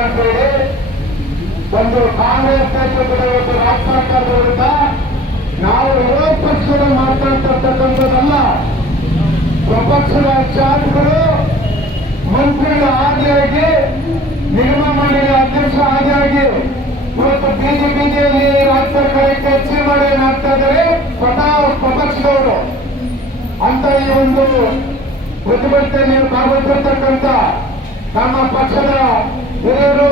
ಅಂತೇಳಿ ಒಂದು ಕಾಂಗ್ರೆಸ್ ನೇತೃತ್ವದ ಒಂದು ರಾಜ್ಯ ಸರ್ಕಾರದ ವಿರುದ್ಧ ನಾವು ವಿರೋಧ ಪಕ್ಷಗಳು ಮಾತನಾಡ್ತಿರ್ತಕ್ಕಂಥದ್ದಲ್ಲ. ಸ್ವಪಕ್ಷದ ಶಾಸಕರು ಮಂತ್ರಿಗಳ ಆದಿಯಾಗಿ ನಿಗಮ ಮಂಡಳಿ ಅಧ್ಯಕ್ಷ ಆದಿಯಾಗಿ ಇವತ್ತು ಬಿಜೆಪಿಯಲ್ಲಿ ರಾಜ್ಯ ಸರ್ಕಾರಕ್ಕೆ ಹೆಚ್ಚಿಗೆ ಮಾಡಿ ಏನಾಗ್ತಾ ಇದ್ದಾರೆ ಸ್ವತಃ ಸ್ವಪಕ್ಷದವರು ಅಂತ ಈ ಒಂದು ಪ್ರತಿಭಟನೆಯಲ್ಲಿ ಭಾಗವಹಿಸಿರ್ತಕ್ಕಂಥ ನಮ್ಮ ಪಕ್ಷದ ಹಿರಿಯರು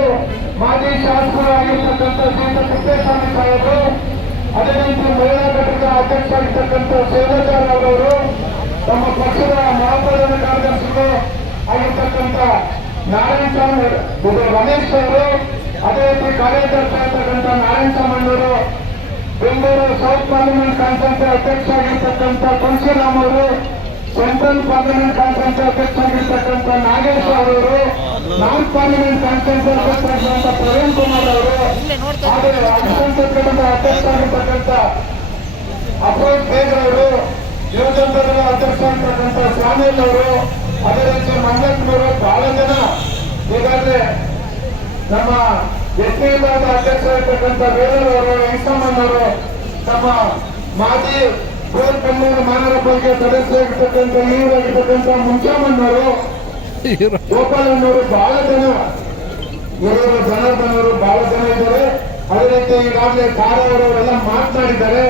ಮಾಜಿ ಶಾಸಕರು ಆಗಿರ್ತಕ್ಕಂಥ ಶ್ರೀಯುತ ತಿಪ್ಪೇಸ್ವಾಮಿ ಸಾಹೇಬರು, ಅದೇ ರೀತಿ ಮಹಿಳಾ ಘಟಕದ ಅಧ್ಯಕ್ಷ ಆಗಿರ್ತಕ್ಕಂಥ ಶೈಲಜಾ ಅವರವರು, ನಮ್ಮ ಪಕ್ಷದ ಮಹಾಪ್ರಧಾನ ಕಾರ್ಯದರ್ಶಿಗಳು ಆಗಿರ್ತಕ್ಕಂಥ ನಾರಾಯಣಸ್ವಾಮಿ ರಮೇಶ್ ಅವರು, ಅದೇ ರೀತಿ ಕಾರ್ಯದರ್ಶಿ ಆಗಿರ್ತಕ್ಕಂಥ ನಾರಾಯಣಸ್ವಾಮಣ್ಣವರು, ಬೆಂಗಳೂರು ಸೌತ್ ಪಾರ್ಲಿಮೆಂಟ್ ಕಾನ್ಫರೆನ್ಸ್ ಅಧ್ಯಕ್ಷ ಆಗಿರ್ತಕ್ಕಂಥ ತುಳಸಿರಾಮ್ ಅವರು, ಸೆಂಟ್ರಲ್ ಪಾರ್ಲಿಮೆಂಟ್ ಕಾನ್ಫರೆನ್ಸ್ ಅಧ್ಯಕ್ಷ ಆಗಿರ್ತಕ್ಕಂಥ ನಾಗೇಶ್ ಅವರು, ನಾನ್ ಪಾರ್ಲಿಮೆಂಟ್ ಕಾನ್ಫರೆನ್ಸ್ ಅಧ್ಯಕ್ಷ ಪ್ರವೀಣ್ ಕುಮಾರ್ ಅವರು, ಹಾಗೆ ಅಲ್ಪಸಂಖ್ಯಾತರ ಅಧ್ಯಕ್ಷ ಆಗಿರ್ತಕ್ಕಂಥ ಅಫರೋಜ್ ಬೇಗ್ ಅವರು, ಯುವಜನರ ಅಧ್ಯಕ್ಷ ಆಗಿರ್ತಕ್ಕಂಥ ಸ್ವಾಮಿಲ್ ಅವರು, ಅದೇ ರೀತಿ ಮಂಜಪ್ಪನವರು, ಬಹಳ ಜನ ಈಗಾಗಲೇ ನಮ್ಮ ಎಸ್ಪಿ ವಿಭಾಗದ ಅಧ್ಯಕ್ಷ ಆಗಿರ್ತಕ್ಕಂಥ ವೇದರ್ ಅವರು, ವೆಂಕಟಮ್ಮನವರು, ನಮ್ಮ ಮಾಜಿ ಗೋಲ್ ಕನ್ನಡ ಮಾನವ ಬಗ್ಗೆ ಸದಸ್ಯರಾಗಿರ್ತಕ್ಕಂಥ ಇವರಾಗಿರ್ತಕ್ಕಂಥ ಮುಂಚಾಮಣ್ಣವರು, ಗೋಪಾಲಣ್ಣವರು, ಬಹಳ ಜನ ಇವರು ಜನಾರ್ದನವರು ಬಹಳ ಜನ ಇದ್ದಾರೆ. ಅದೇ ರೀತಿ ಈಗಾಗಲೇ ಕಾರವರವರೆಲ್ಲ ಮಾತನಾಡಿದ್ದಾರೆ.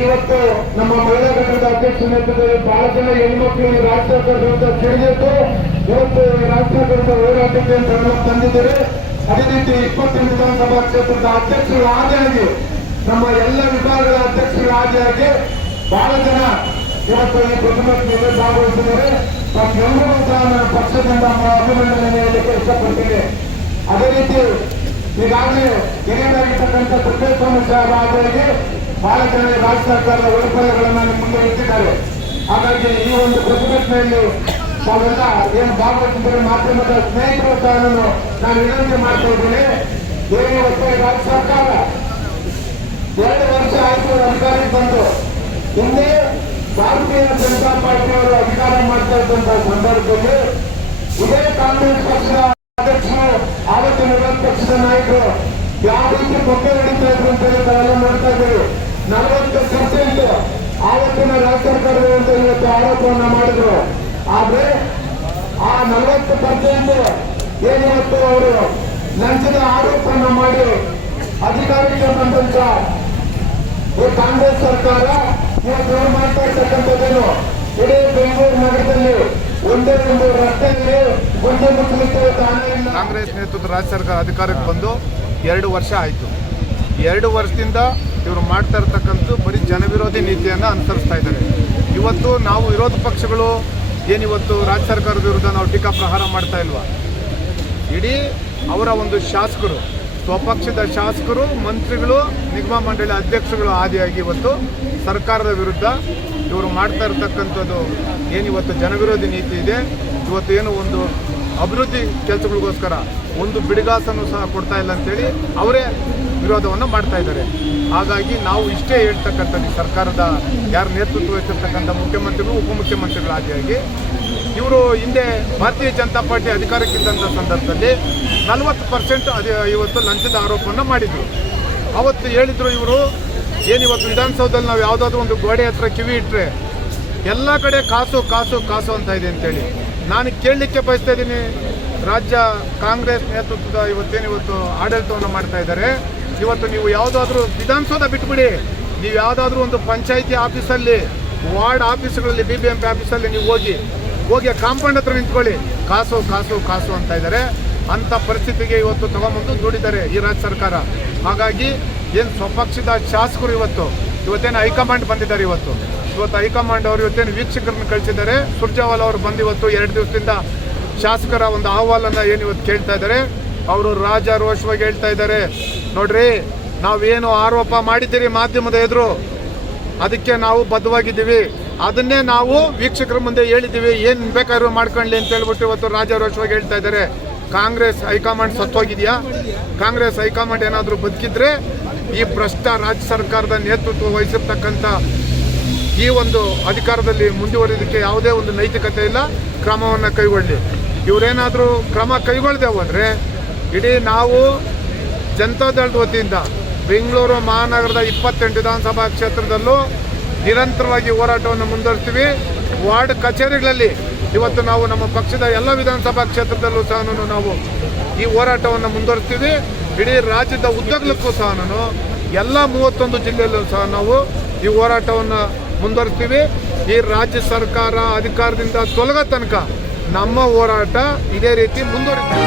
ಇವತ್ತು ನಮ್ಮ ಮಹಿಳಾ ಘಟಕದ ಅಧ್ಯಕ್ಷ ನೇತೃತ್ವದಲ್ಲಿ ಬಹಳ ಜನ ಹೆಣ್ಮಕ್ಳು ಈ ರಾಜ್ಯ ಸರ್ಕಾರದ ತಿಳಿದಿತ್ತು. ಇವತ್ತು ಈ ರಾಜ್ಯ ಸರ್ಕಾರದ ಹೋರಾಟಕ್ಕೆ ಅಂತ ತಂದಿದ್ದಾರೆ. ಅದೇ ರೀತಿ 20 ವಿಧಾನಸಭಾ ಕ್ಷೇತ್ರದ ಅಧ್ಯಕ್ಷರು ಆದಿಯಾಗಿ ನಮ್ಮ ಎಲ್ಲ ವಿಭಾಗಗಳ ಅಧ್ಯಕ್ಷರು ಆದಿಯಾಗಿ ಬಹಳ ಜನ ಇವತ್ತು ಈ ಪ್ರತಿಭಟನೆಯಲ್ಲಿ ಭಾಗವಹಿಸಿದ್ದಾರೆ. ತಮ್ಮೆಲ್ಲರೂ ಸಹ ನನ್ನ ಪಕ್ಷದಿಂದ ಅಭಿನಂದನೆ ಹೇಳಲಿಕ್ಕೆ ಇಷ್ಟಪಡ್ತೀನಿ. ಅದೇ ರೀತಿ ಈಗಾಗಲೇ ಹಿರಿಯರಾಗಿರ್ತಕ್ಕಂಥ ತಿಪ್ಪೇಸ್ವಾಮಿ ಸಾಹೇಬ್ ಆದಿಯಾಗಿ ಬಹಳ ಜನ ರಾಜ್ಯ ಸರ್ಕಾರದ ವೈಫಲ್ಯಗಳನ್ನು ಮುಂದೆ ಇಟ್ಟಿದ್ದಾರೆ. ಹಾಗಾಗಿ ಈ ಒಂದು ಪ್ರತಿಭಟನೆಯಲ್ಲಿ ತಾವೆಲ್ಲ ಏನು ಭಾಗವಹಿಸಿದರೆ ಮಾಧ್ಯಮದ ಸ್ನೇಹಿತರು ಸಹ ನಾನು ವಿನಂತಿ ಮಾಡ್ತಾ ಇದ್ದೀನಿ. ಇವತ್ತು ರಾಜ್ಯ ಸರ್ಕಾರ 2 ವರ್ಷ ಆಯ್ತು ಅಧಿಕಾರಕ್ಕೆ ಬಂದು, ಹಿಂದೆ ಭಾರತೀಯ ಜನತಾ ಪಾರ್ಟಿಯವರು ಅಧಿಕಾರ ಮಾಡ್ತಾ ಇದ್ದಂತ ಸಂದರ್ಭದಲ್ಲಿ ಇದೇ ಕಾಂಗ್ರೆಸ್ ಪಕ್ಷದ ಅಧ್ಯಕ್ಷರು, ಆವತ್ತಿನ ವಿರೋಧ ಪಕ್ಷದ ನಾಯಕರು ಯಾವ ರೀತಿ ಬಗ್ಗೆ ನಡೀತಾ ಇದ್ರು ಅಂತ ಹೇಳಿ ನಾವೆಲ್ಲ ನೋಡ್ತಾ ಇದ್ದೀವಿ. 40% ಆವತ್ತಿನ ರಾಜ್ಯ ಸರ್ಕಾರದಿಂದ ಇವತ್ತು ಆರೋಪವನ್ನ ಮಾಡಿದ್ರು. ಆದ್ರೆ ಆ 40% ಏನಿವತ್ತು ಅವರು ಲಂಚದ ಆರೋಪವನ್ನ ಮಾಡಿ ಅಧಿಕಾರಕ್ಕೆ ಬಂದಂತ ಈ ಕಾಂಗ್ರೆಸ್ ಸರ್ಕಾರ ಇವತ್ತು ಮಾಡ್ತಾ ಇರ್ತಕ್ಕಂಥದ್ದೇನು, ಇಡೀ ಬೆಂಗಳೂರು ನಗರದಲ್ಲಿ ಒಂದೇ ಒಂದು ರಸ್ತೆಯಲ್ಲಿ ಒಂದೇ ಮುಚ್ಚಲಿಕ್ಕೆ ಇಲ್ಲ. ಕಾಂಗ್ರೆಸ್ ನೇತೃತ್ವದ ರಾಜ್ಯ ಸರ್ಕಾರ ಅಧಿಕಾರಕ್ಕೆ ಬಂದು 2 ವರ್ಷ ಆಯಿತು. 2 ವರ್ಷದಿಂದ ಇವರು ಮಾಡ್ತಾ ಇರ್ತಕ್ಕಂಥ ಬರೀ ಜನವಿರೋಧಿ ನೀತಿಯನ್ನು ಅನುಸರಿಸ್ತಾ ಇದ್ದಾರೆ. ಇವತ್ತು ನಾವು ವಿರೋಧ ಪಕ್ಷಗಳು ಏನಿವತ್ತು ರಾಜ್ಯ ಸರ್ಕಾರದ ವಿರುದ್ಧ ನಾವು ಟೀಕಾ ಪ್ರಹಾರ ಮಾಡ್ತಾ ಇಲ್ವಾ? ಇಡೀ ಅವರ ಒಂದು ಶಾಸಕರು, ಸ್ವಪಕ್ಷದ ಶಾಸಕರು, ಮಂತ್ರಿಗಳು, ನಿಗಮ ಮಂಡಳಿ ಅಧ್ಯಕ್ಷಗಳು ಆದಿಯಾಗಿ ಇವತ್ತು ಸರ್ಕಾರದ ವಿರುದ್ಧ ಇವರು ಮಾಡ್ತಾ ಇರ್ತಕ್ಕಂಥದ್ದು ಏನಿವತ್ತು ಜನವಿರೋಧಿ ನೀತಿ ಇದೆ. ಇವತ್ತು ಏನು ಒಂದು ಅಭಿವೃದ್ಧಿ ಕೆಲಸಗಳಿಗೋಸ್ಕರ ಒಂದು ಬಿಡಿಗಾಸನ್ನು ಸಹ ಕೊಡ್ತಾ ಇಲ್ಲ ಅಂತೇಳಿ ಅವರೇ ವಿರೋಧವನ್ನು ಮಾಡ್ತಾ ಇದ್ದಾರೆ. ಹಾಗಾಗಿ ನಾವು ಇಷ್ಟೇ ಹೇಳ್ತಕ್ಕಂಥದ್ದು, ಸರ್ಕಾರದ ಯಾರು ನೇತೃತ್ವ ವಹಿಸಿರ್ತಕ್ಕಂಥ ಮುಖ್ಯಮಂತ್ರಿಗಳು, ಉಪಮುಖ್ಯಮಂತ್ರಿಗಳು ಆದಿಯಾಗಿ ಇವರು ಹಿಂದೆ ಭಾರತೀಯ ಜನತಾ ಪಾರ್ಟಿ ಅಧಿಕಾರಕ್ಕಿದ್ದಂಥ ಸಂದರ್ಭದಲ್ಲಿ 40% ಇವತ್ತು ಲಂಚದ ಆರೋಪವನ್ನು ಮಾಡಿದರು. ಅವತ್ತು ಹೇಳಿದರು ಇವರು ಏನಿವತ್ತು ವಿಧಾನಸೌಧದಲ್ಲಿ ನಾವು ಯಾವುದಾದ್ರೂ ಒಂದು ಗೋಡೆ ಹತ್ರ ಕಿವಿ ಇಟ್ಟರೆ ಎಲ್ಲ ಕಡೆ ಕಾಸು ಕಾಸು ಕಾಸು ಅಂತ ಇದೆ ಅಂತೇಳಿ ನಾನು ಕೇಳಲಿಕ್ಕೆ ಬಯಸ್ತಾ ಇದ್ದೀನಿ. ರಾಜ್ಯ ಕಾಂಗ್ರೆಸ್ ನೇತೃತ್ವದ ಇವತ್ತೇನಿವತ್ತು ಆಡಳಿತವನ್ನು ಮಾಡ್ತಾ ಇದ್ದಾರೆ. ಇವತ್ತು ನೀವು ಯಾವುದಾದ್ರೂ ವಿಧಾನಸೌಧ ಬಿಟ್ಬಿಡಿ, ನೀವು ಯಾವುದಾದ್ರೂ ಒಂದು ಪಂಚಾಯಿತಿ ಆಫೀಸಲ್ಲಿ, ವಾರ್ಡ್ ಆಫೀಸ್ಗಳಲ್ಲಿ, BBMP ಆಫೀಸಲ್ಲಿ ನೀವು ಹೋಗಿ ಕಾಂಪೌಂಡ್ ಹತ್ರ ನಿಂತ್ಕೊಳ್ಳಿ, ಕಾಸು ಕಾಸು ಕಾಸು ಅಂತ ಇದ್ದಾರೆ. ಅಂಥ ಪರಿಸ್ಥಿತಿಗೆ ಇವತ್ತು ತಗೊಂಬಂದು ದುಡಿದ್ದಾರೆ ಈ ರಾಜ್ಯ ಸರ್ಕಾರ. ಹಾಗಾಗಿ ಏನು ಸ್ವಪಕ್ಷದ ಶಾಸಕರು ಇವತ್ತೇನು ಹೈಕಮಾಂಡ್ ಬಂದಿದ್ದಾರೆ. ಇವತ್ತು ಹೈಕಮಾಂಡ್ ಅವರು ಇವತ್ತೇನು ವೀಕ್ಷಕರನ್ನು ಕಳಿಸಿದ್ದಾರೆ. ಸುರ್ಜೇವಾಲಾ ಅವರು ಬಂದು ಇವತ್ತು 2 ದಿವಸದಿಂದ ಶಾಸಕರ ಒಂದು ಅಹವಾಲನ್ನು ಇವತ್ತು ಕೇಳ್ತಾ ಇದ್ದಾರೆ. ಅವರು ರಾಜಾರೋಷವಾಗಿ ಹೇಳ್ತಾ ಇದ್ದಾರೆ, ನೋಡ್ರಿ ನಾವೇನು ಆರೋಪ ಮಾಡಿದ್ದೀರಿ ಮಾಧ್ಯಮದ ಎದುರು, ಅದಕ್ಕೆ ನಾವು ಬದ್ಧವಾಗಿದ್ದೀವಿ, ಅದನ್ನೇ ನಾವು ವೀಕ್ಷಕರ ಮುಂದೆ ಹೇಳಿದ್ದೀವಿ, ಏನು ಬೇಕಾದ್ರೂ ಮಾಡ್ಕೊಳ್ಳಿ ಅಂತ ಹೇಳ್ಬಿಟ್ಟು ಇವತ್ತು ರಾಜಾರೋಷವಾಗಿ ಹೇಳ್ತಾ ಇದ್ದಾರೆ. ಕಾಂಗ್ರೆಸ್ ಹೈಕಮಾಂಡ್ ಸತ್ತೋಗಿದೆಯಾ? ಕಾಂಗ್ರೆಸ್ ಹೈಕಮಾಂಡ್ ಏನಾದರೂ ಬದುಕಿದ್ರೆ ಈ ಭ್ರಷ್ಟ ರಾಜ್ಯ ಸರ್ಕಾರದ ನೇತೃತ್ವ ವಹಿಸಿರ್ತಕ್ಕಂಥ ಈ ಒಂದು ಅಧಿಕಾರದಲ್ಲಿ ಮುಂದುವರಿಯೋದಕ್ಕೆ ಯಾವುದೇ ಒಂದು ನೈತಿಕತೆ ಇಲ್ಲ. ಕ್ರಮವನ್ನು ಕೈಗೊಳ್ಳಿ. ಇವರೇನಾದರೂ ಕ್ರಮ ಕೈಗೊಳ್ಳದೆ ಹೋದರೆ ಇಡೀ ನಾವು ಜನತಾದಳದ ವತಿಯಿಂದ ಬೆಂಗಳೂರು ಮಹಾನಗರದ 28 ವಿಧಾನಸಭಾ ಕ್ಷೇತ್ರದಲ್ಲೂ ನಿರಂತರವಾಗಿ ಹೋರಾಟವನ್ನು ಮುಂದುವರಿಸ್ತೀವಿ. ವಾರ್ಡ್ ಕಚೇರಿಗಳಲ್ಲಿ ಇವತ್ತು ನಾವು ನಮ್ಮ ಪಕ್ಷದ ಎಲ್ಲ ವಿಧಾನಸಭಾ ಕ್ಷೇತ್ರದಲ್ಲೂ ಸಹ ನಾವು ಈ ಹೋರಾಟವನ್ನು ಮುಂದುವರಿಸ್ತೀವಿ. ಇಡೀ ರಾಜ್ಯದ ಉದ್ದಗಲಕ್ಕೂ ಸಹ ಎಲ್ಲ 31 ಜಿಲ್ಲೆಯಲ್ಲೂ ಸಹ ನಾವು ಈ ಹೋರಾಟವನ್ನು ಮುಂದುವರಿಸ್ತೀವಿ. ಈ ರಾಜ್ಯ ಸರ್ಕಾರ ಅಧಿಕಾರದಿಂದ ತೊಲಗೋ ತನಕ ನಮ್ಮ ಹೋರಾಟ ಇದೇ ರೀತಿ ಮುಂದುವರಿತೀವಿ.